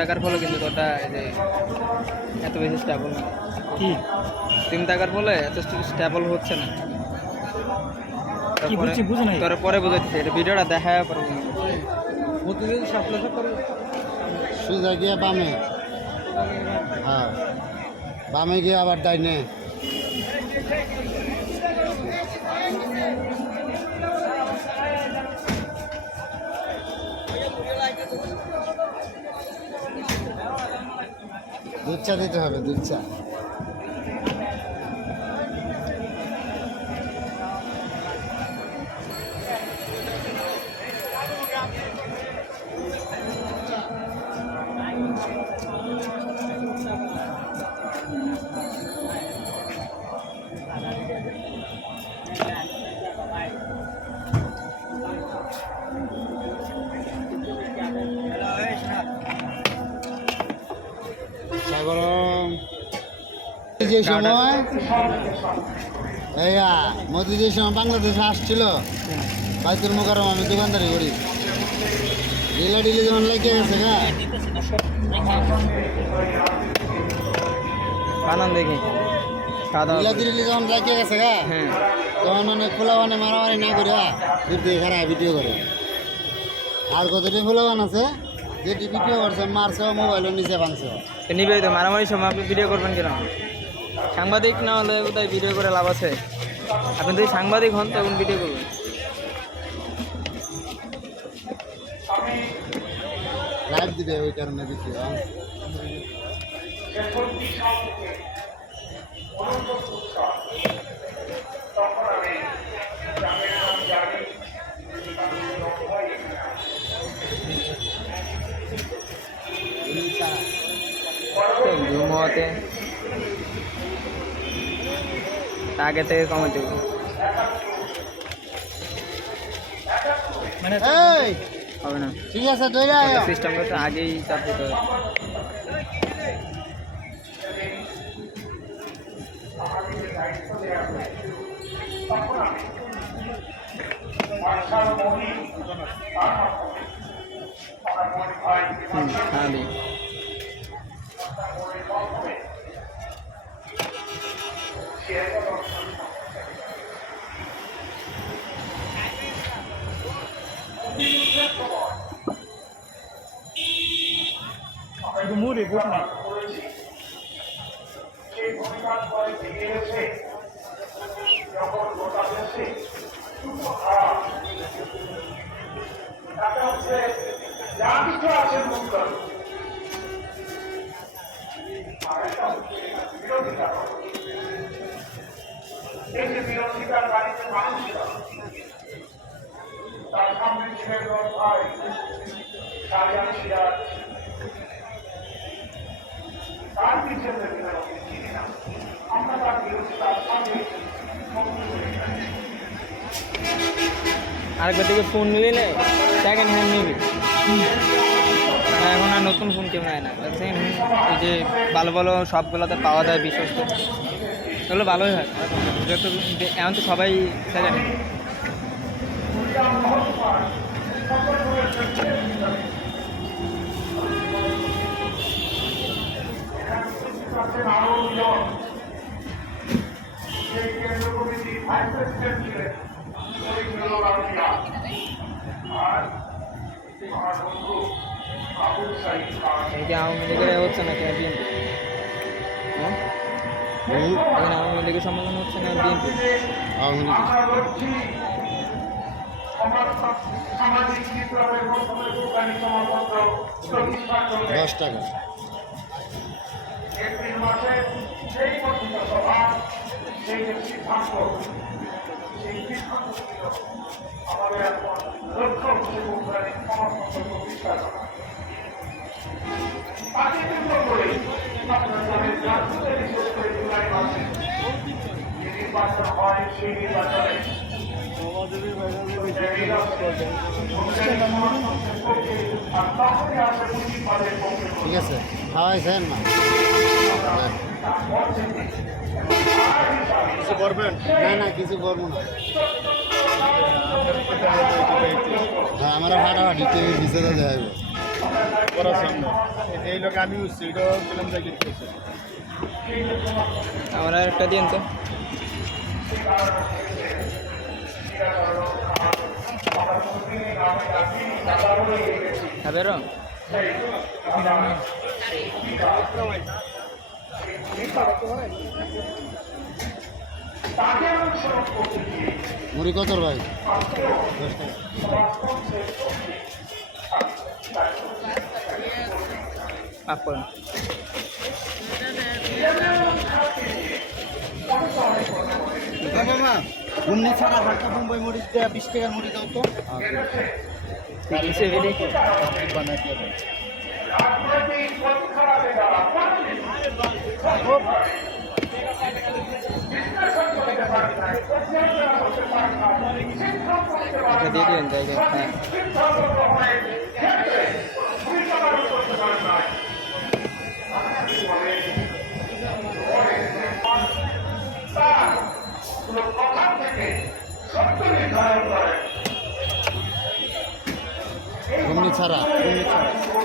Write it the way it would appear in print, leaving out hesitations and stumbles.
থাকার ফলে কিন্তু তোরটা এই যে এত বেশি স্টেবল না। কি টিম থাকার ফলে এত স্টেবল হচ্ছে না। কি বুঝছি বুঝে নাই তোর পরে বুঝাচ্ছি, এটা ভিডিওটা দেখা পরে সোজা গিয়ে বামে, হ্যাঁ বামে গিয়ে আবার ডাইনে। দুধ চা দিতে হবে, দুধ চা। যে সময় মোদি যে সময় বাংলাদেশে আসছিল, বাইতুল মোকাররম আমি দোকানদারি করি, ডিলা ডিলি যেমন লেগে গেছে গা আনন্দ দেখি ডিলা দিলি যখন লেগে গেছে গা, তখন মানে খোলাবানে মারামারি না করে দূর থেকে খারাপ ভিডিও করে। আর কতটি খোলাবান আছে যেটি ভিডিও করছে মারছে, মোবাইলের নিচে ভাঙছে। নিবে তো মারামারি সময় আপনি ভিডিও করবেন কেন? সাংবাদিক না হলে কোথায় ভিডিও করে লাভ আছে? আপনি যদি সাংবাদিক হন তখন ভিডিও করবেন। লাইভ দিবে ওই কারণে ভিডিও। ঘুমোতে আগে থেকে কমাতে মানে হবে না, ঠিক আছে সিস্টেম করতে আগেই চাপ দিতে হবে। হ্যাঁ দিই মুড়ি বুঝ নাই বিরোধিতার বাড়িতে মানুষরা তার সামনে ছিলেন ভাই তার পিছনে চিনি না, আমরা তার বিরোধিতার সামনে আরেকবার থেকে ফোন নিলি না, সেকেন্ড হ্যান্ড নিবি। এখন আর নতুন ফোন কেউ নেয় না, সেকেন্ড হ্যান্ড ওই যে ভালো ভালো সবগুলোতে পাওয়া যায় বিশ্বস্ত, এগুলো ভালোই হয়। যত এখন তো সবাই সেকেন্ড হ্যান্ড। আওয়ামী লীগের হচ্ছে না বিএনপি? এখানে আওয়ামী লীগের সম্মেলন হচ্ছে না বিএনপি? আওয়ামী লীগ 10 টাকা। এপ্রিল মাসে সেই পত্রিকা সভা, সেই সিদ্ধান্ত, সেই সিদ্ধান্ত ছিল আমাদের এখন লক্ষ্য প্রতিষ্ঠা করা। তাকে কেন্দ্র করে আপনাদের রাষ্ট্রীয় বিশেষ করে জুলাই মাসে যে নির্বাচন হয়, সেই নির্বাচনে ঠিক আছে, খাওয়াইছেন না? কিছু করবেন? না না, কিছু করবো না। হ্যাঁ, আমরা হাঁটাহাঁটি টিভি ভিজে যাবে। করার সামনে এই লোক আমি উঠছি এটা ফিল্ম জায়গা দিয়েছে আমার আর একটা দিন তো খাবে রো মুড়ি কত ভাই? মাফ করুন মামা ঘুমনি ছাড়া হালকা মুম্বাই মুড়ি 20 টাকার মুড়ি দাও তো কিসে বেরি বানাতে আচ্ছা দিয়ে দিন জায়গায় হ্যাঁ ঘুমনি ছাড়া ঘুমনি ছাড়া